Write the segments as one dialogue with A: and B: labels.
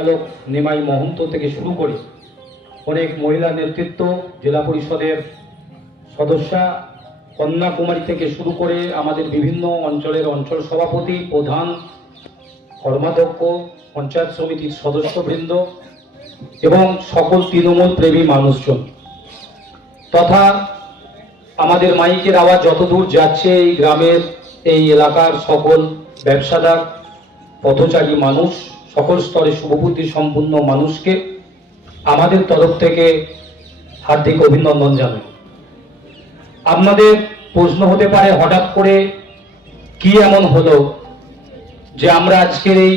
A: পরিচালক নিমাই মহন্ত থেকে শুরু করে অনেক মহিলা নেতৃত্ব, জেলা পরিষদের সদস্যা, কন্যাকুমারী থেকে শুরু করে আমাদের বিভিন্ন অঞ্চলের অঞ্চল সভাপতি, প্রধান, কর্মাধ্যক্ষ, পঞ্চায়েত সমিতির সদস্যবৃন্দ এবং সকল তৃণমূল প্রেমী মানুষজন। তথা আমাদের মাইকের আওয়াজ যতদূর যাচ্ছে এই গ্রামের, এই এলাকার সকল ব্যবসাদার, পথচারী মানুষ সকল স্তরে শুভবুদ্ধি সম্পূর্ণ মানুষকে আমাদের তরফ থেকে হার্দিক অভিনন্দন জানাই। আপনাদের প্রশ্ন হতে পারে হঠাৎ করে কি এমন হলো যে আমরা আজকের এই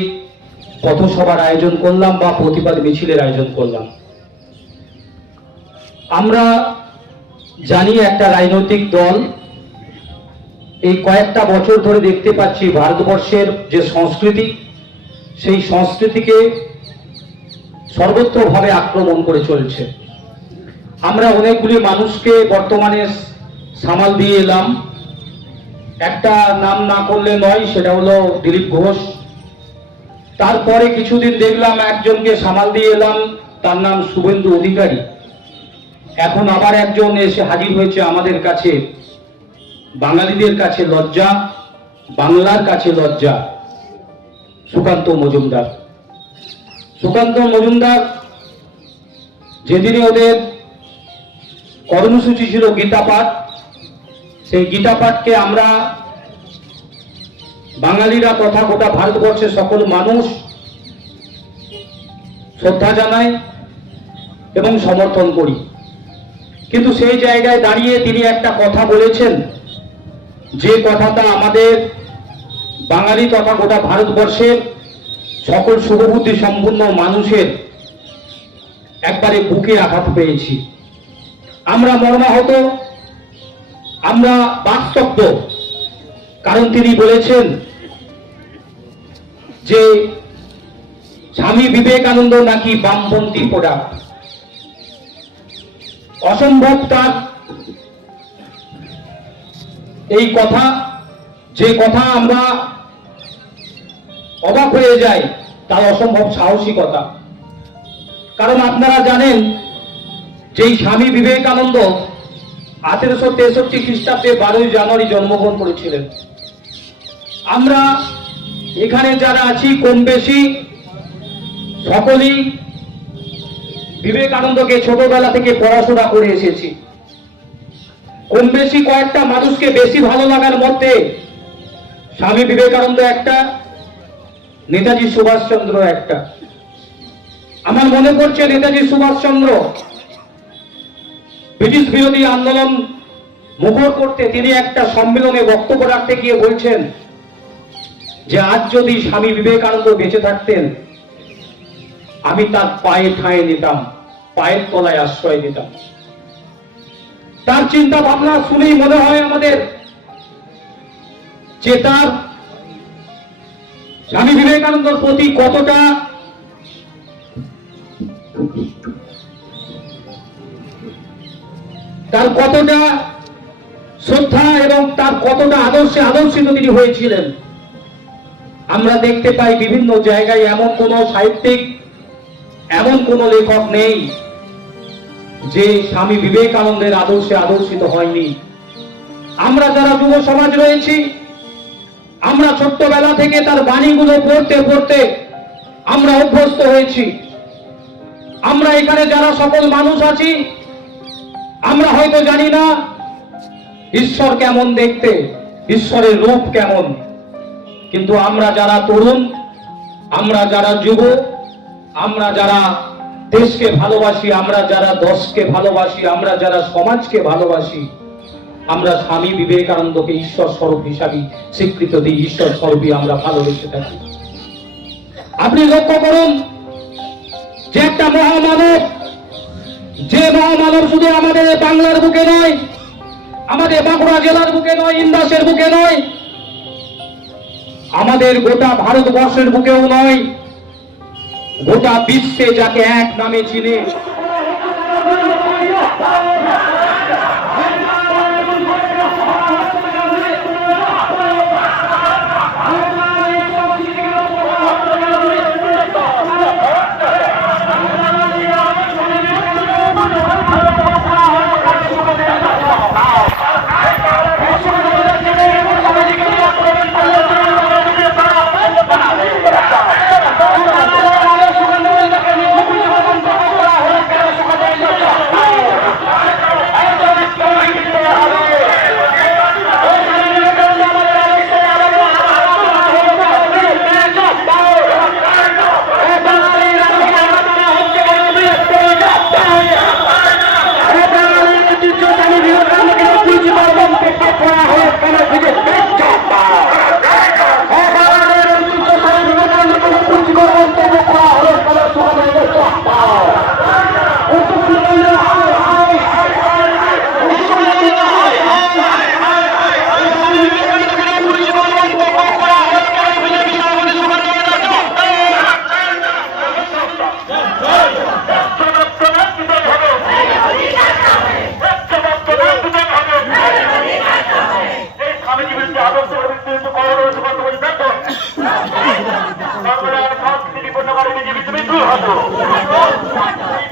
A: পথসভার আয়োজন করলাম বা প্রতিবাদ মিছিলের আয়োজন করলাম? আমরা জানি একটা রাজনৈতিক দল এই কয়েকটা বছর ধরে দেখতে পাচ্ছি ভারতবর্ষের যে সংস্কৃতি সেই সংস্কৃতিকে সর্বত্রভাবে আক্রমণ করে চলছে। আমরা অনেকগুলি মানুষকে বর্তমানে সামাল দিয়ে এলাম। একটা নাম না করলে নয়, সেটা হলো দিলীপ ঘোষ। তারপরে কিছুদিন দেখলাম একজনকে সামাল দিয়ে এলাম, তার নাম শুভেন্দু অধিকারী। এখন আবার একজন এসে হাজির হয়েছে আমাদের কাছে। বাঙালিদের কাছে লজ্জা, বাংলার কাছে লজ্জা। সুকান্ত মজুমদার। সুকান্ত মজুমদার যেদিনে ওদের কর্মসূচি ছিল গীতা পাঠ সেই গীতা পাঠকে আমরা বাঙালিরা তথা গোটা ভারতবর্ষের সকল মানুষ শ্রদ্ধা জানাই এবং সমর্থন করি। কিন্তু সেই জায়গায় দাঁড়িয়ে তিনি একটা কথা বলেছেন, যে কথাটা আমাদের বাঙালি তথা গোটা ভারতবর্ষের সকল শুভবুদ্ধি সম্পূর্ণ মানুষের একবারে বুকে আঘাত পেয়েছি। আমরা মর্মাহত, আমরা বাস্তব্য, কারণ তিনি বলেছেন যে স্বামী বিবেকানন্দ নাকি বামপন্থী প্রোডাক্ট। অসম্ভব তার এই কথা, যে কথা আমরা অবাক হয়ে যায় তার অসম্ভব সাহসিকতা। কারণ আপনারা জানেন যে স্বামী বিবেকানন্দ আঠেরোশো তেষট্টি খ্রিস্টাব্দে বারোই জানুয়ারি জন্মগ্রহণ করেছিলেন। আমরা এখানে যারা আছি, কম বেশি সকলেই বিবেকানন্দকে ছোটবেলা থেকে পড়াশোনা করে এসেছি। কম বেশি কয়েকটা মানুষকে বেশি ভালো লাগার মধ্যে স্বামী বিবেকানন্দ একটা নেতাজি সুভাষচন্দ্র একটা। আমার মনে পড়ছে নেতাজি সুভাষচন্দ্র ব্রিটিশ বিরোধী আন্দোলন মুখর করতে তিনি একটা সম্মেলনে বক্তব্য রাখতে গিয়ে বলছেন যে, আজ যদি স্বামী বিবেকানন্দ বেঁচে থাকতেন, আমি তার পায়ে ঠাঁয়ে নিতাম, পায়ের তলায় আশ্রয় দিতাম তার চিন্তা ভাবনা শুনেই মনে হয় আমাদের যে তার স্বামী বিবেকানন্দর প্রতি কতটা তার কতটা শ্রদ্ধা এবং তার কতটা আদর্শে আদর্শিত তিনি হয়েছিলেন? আমরা দেখতে পাই বিভিন্ন জায়গায় এমন কোন সাহিত্যিক, এমন কোন লেখক নেই যে স্বামী বিবেকানন্দের আদর্শে আদর্শিত হয়নি। আমরা যারা যুব সমাজ রয়েছি আমরা ছোট্টবেলা থেকে তার বাণীগুলো পড়তে পড়তে আমরা অভ্যস্ত হয়েছি। আমরা এখানে যারা সকল মানুষ আছি, আমরা হয়তো জানি না ঈশ্বর কেমন দেখতে, ঈশ্বরের রূপ কেমন। কিন্তু আমরা যারা তরুণ, আমরা যারা যুব, আমরা যারা দেশকে ভালোবাসি, আমরা যারা দশকে ভালোবাসি, আমরা যারা সমাজকে ভালোবাসি আমরা স্বামী বিবেকানন্দকে ঈশ্বর স্বরূপ হিসাবে স্বীকৃত দিই, ঈশ্বর স্বরূপই আমরা ভালোবেসে থাকি। আপনি লক্ষ্য করুন, যে একটা মহামানব, যে মহামানব শুধু আমাদের বাংলার বুকে নয়, আমাদের বাঁকুড়া জেলার বুকে নয়, ইন্দাসের বুকে নয়, আমাদের গোটা ভারতবর্ষের বুকেও নয়, গোটা বিশ্বে যাকে এক নামে চিনে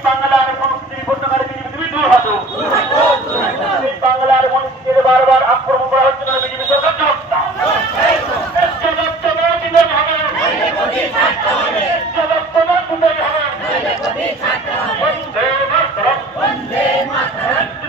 B: বাংলার মানুষদের উপত্যকার বিজেপি তুমি দূর হাত বাংলার মানুষদের বারবার আক্রমণ করা হচ্ছে না বিজেপি সরকার Vande Mataram!